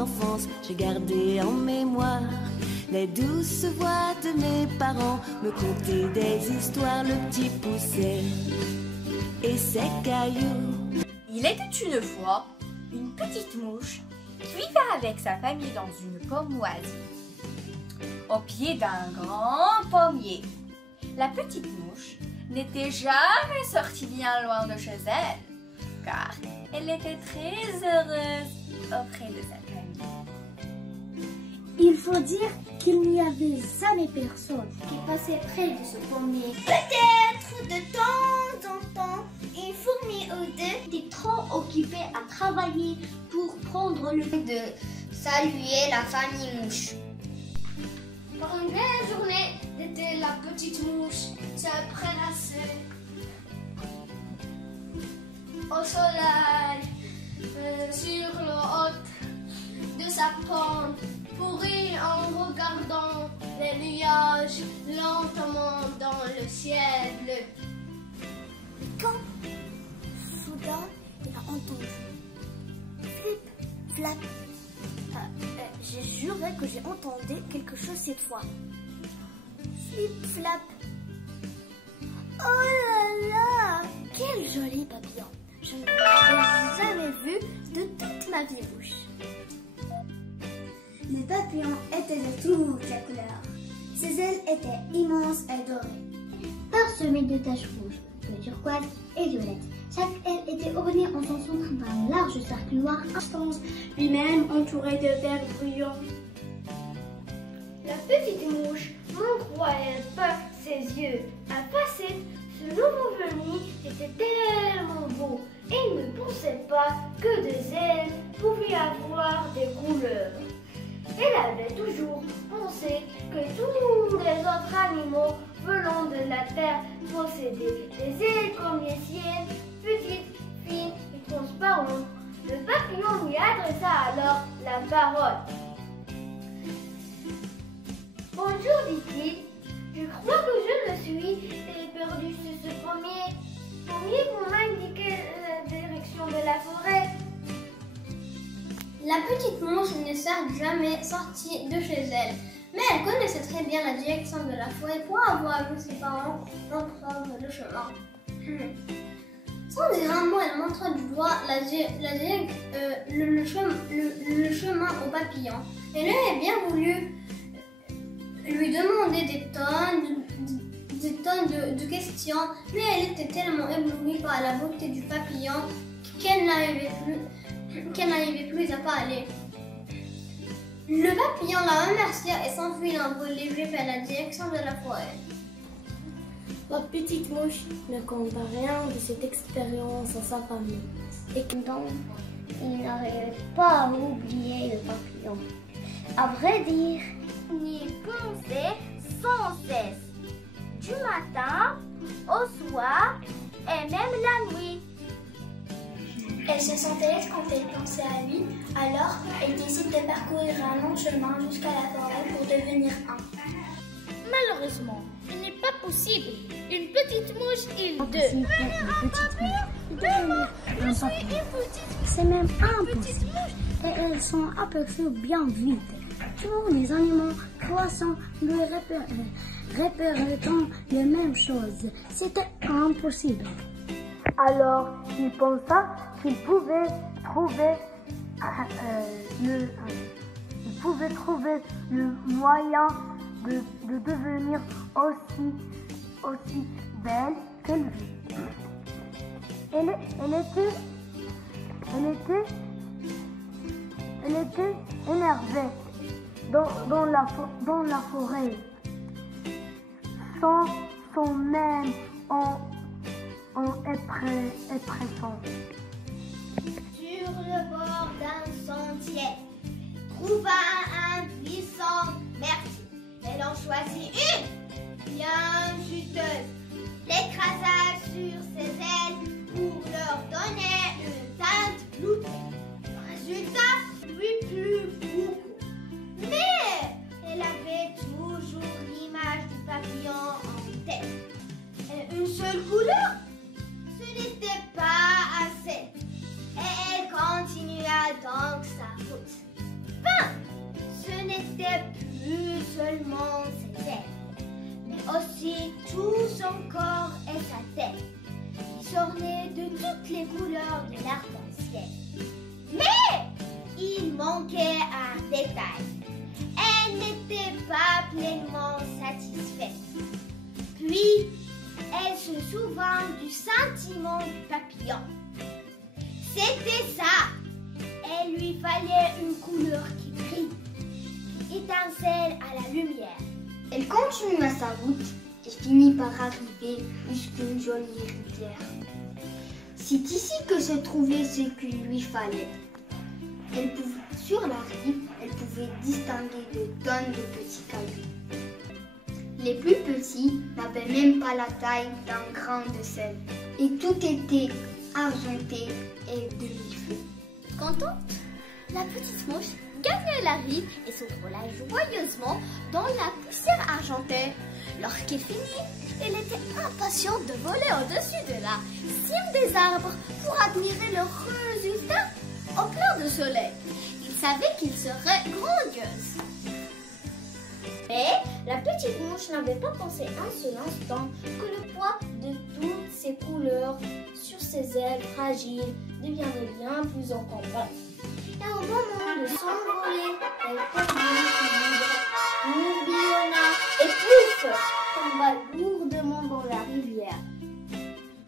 enfance, j'ai gardé en mémoire les douces voix de mes parents me contaient des histoires, le petit poussait et ses cailloux. Il était une fois une petite mouche qui vivait avec sa famille dans une pomme moisie, au pied d'un grand pommier. La petite mouche n'était jamais sortie bien loin de chez elle, car elle était très heureuse auprès de sa famille. Il faut dire qu'il n'y avait jamais personne qui passait près de ce pommier. Peut-être de temps en temps, une fourmi ou deux était trop occupée à travailler pour prendre le temps de saluer la famille mouche. Par une belle journée, était la petite mouche se prélassait au soleil sur le haut de sa pomme, pourrie en regardant les nuages lentement dans le ciel bleu. Quand, soudain, il a entendu flip, flap. J'ai juré que j'ai entendu quelque chose cette fois. Flip, flap. Oh là là, quel joli papillon. Je ne l'avais jamais vu de toute ma vie mouche. Les papillons étaient de toutes les couleurs. Ses ailes étaient immenses et dorées, parsemées de taches rouges, de turquoise et violettes. Chaque aile était ornée en son centre d'un large cercle noir intense, lui-même entouré de verres brillants. La petite mouche n'en croyait pas ses yeux. À passer, ce nouveau venu était tellement beau et ne pensait pas que des ailes pouvaient avoir des couleurs. Elle avait toujours pensé que tous les autres animaux venant de la terre possédaient des ailes comme les siennes, petites, fines et transparentes. Le papillon lui adressa alors la parole. Bonjour, dit-il. Je crois que je le suis et perdu sur ce pommier. Pourriez-vous m'indiquer la direction de la forêt? La petite mouche ne s'est jamais sortie de chez elle, mais elle connaissait très bien la direction de la forêt pour avoir vu ses parents reprendre le chemin. Sans dire un mot, elle montra du doigt le chemin au papillon. Elle aurait bien voulu lui demander des tonnes de questions, mais elle était tellement éblouie par la beauté du papillon qu'elle n'arrivait plus à parler. Le papillon la remercia et s'enfuit d'un vol léger vers la direction de la forêt. La petite mouche ne compta rien de cette expérience à sa famille. Et donc, il n'arrivait pas à oublier le papillon. À vrai dire, il y pensait sans cesse, du matin au soir et même la nuit. Elle se sentait quand elle pensait à lui, alors elle décide de parcourir un long chemin jusqu'à la forêt pour devenir un. Malheureusement, il n'est pas possible. Une petite mouche, C'est même impossible. Et elles sont aperçues bien vite. Tous les animaux croissants lui répétant les mêmes choses. C'était impossible. Alors, il pensa qu'il pouvait trouver le moyen de devenir aussi belle que lui. Elle était énervée dans la forêt, sans même en pressant. Sur le bord d'un sentier, trouva un buisson merci. Elle en choisit une, bien juteuse, l'écrasa sur ses ailes pour leur donner une teinte bleutée. Résultat, lui plut beaucoup. Mais elle avait toujours l'image du papillon en tête. Et une seule couleur, ce n'était pas assez. Et elle continua donc sa route. n'était plus seulement ses ailes, mais aussi tout son corps et sa tête, qui s'ornaient de toutes les couleurs de l'arc-en-ciel. Mais il manquait un détail. Elle n'était pas pleinement satisfaite. Puis, elle se souvint du sentiment du papillon. C'était ça. Elle lui fallait une couleur qui brille, qui étincelle à la lumière. Elle continua sa route et finit par arriver jusqu'à une jolie rivière. C'est ici que se trouvait ce qu'il lui fallait. Sur la rive, elle pouvait distinguer de tonnes de petits cailloux. Les plus petits n'avaient même pas la taille d'un grain de sel. Et tout était argenté et demi-feu. Contente, la petite mouche gagna la rive et s'envola joyeusement dans la poussière argentée. Lorsqu'elle finit, elle était impatiente de voler au-dessus de la cime des arbres pour admirer le résultat au plein de soleil. Il savait qu'il serait grandiose. Mais la petite mouche n'avait pas pensé un seul instant que le poids de toutes ces couleurs sur ses ailes fragiles deviendrait bien plus encombrant. Et au moment de s'envoler, elle perdit l'équilibre, tourbillonna et pouf, tomba lourdement dans la rivière.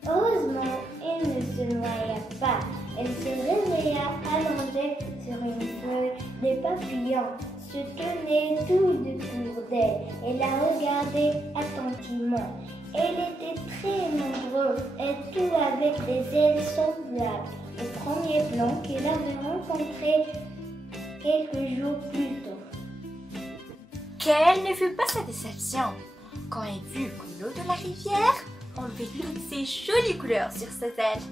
Heureusement, elle ne se noya pas. Elle se réveilla allongée sur une feuille. Des papillons se tenaient tout autour d'elle et la regardaient attentivement. Elle était très nombreuse et tout avec des ailes semblables au premier plan qu'elle avait rencontré quelques jours plus tôt. Quelle ne fut pas sa déception quand elle vit que l'eau de la rivière enlevait toutes ces jolies couleurs sur ses ailes.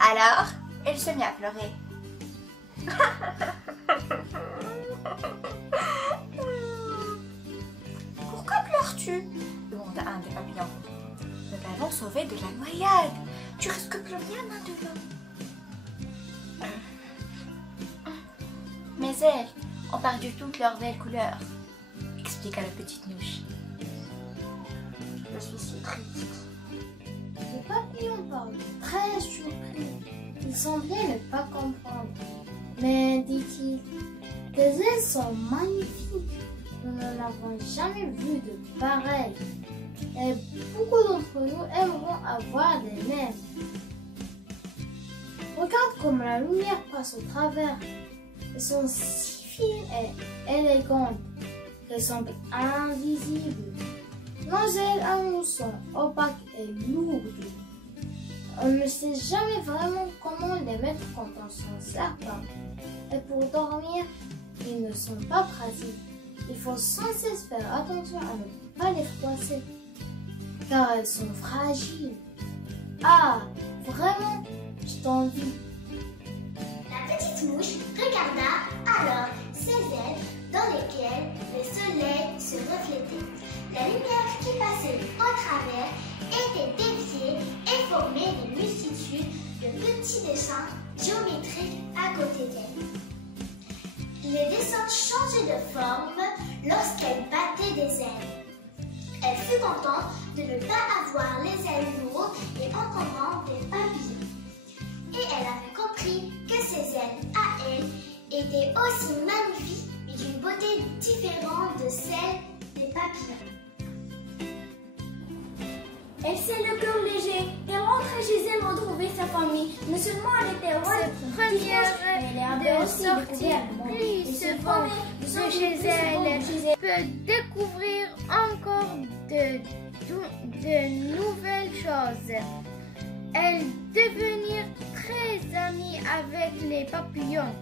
Alors, elle se mit à pleurer. Pourquoi pleures-tu demanda un des papillons. Nous t'avons sauvé de la noyade. Tu risques plus rien maintenant. Mes ailes ont perdu toutes leurs belles couleurs, expliqua la petite mouche. Je suis si triste. Le papillon parut très surpris. Il semblait ne pas comprendre. Mais, dit-il, tes ailes sont magnifiques. Nous n'en avons jamais vu de pareilles. Et beaucoup d'entre nous aimeront avoir des mêmes. Regarde comme la lumière passe au travers. Elles sont si fines et élégantes qu'elles semblent invisibles. Nos ailes à nous sont opaques et lourdes. On ne sait jamais vraiment comment les mettre quand on s'en sert pas. Et pour dormir, ils ne sont pas pratiques. Il faut sans cesse faire attention à ne pas les froisser, car elles sont fragiles. Ah, vraiment, je t'envie. La petite mouche regarda alors ses ailes dans lesquelles le soleil se reflétait. La lumière qui passait au travers était déviée et formait des multitudes de petits dessins géométriques à côté d'elle. Les dessins changeaient de forme lorsqu'elle battait des ailes. Elle fut contente de ne pas avoir les ailes lourdes et encombrant des papillons. Et elle avait compris que ses ailes à elle étaient aussi magnifiques mais d'une beauté différente de celle des papillons. Elle s'est le cœur léger et rentrait chez elle retrouver sa famille. Non seulement elle était heureuse, Première de sortir plus souvent de chez elle peut découvrir encore de nouvelles choses. Elle devenir très amie avec les papillons.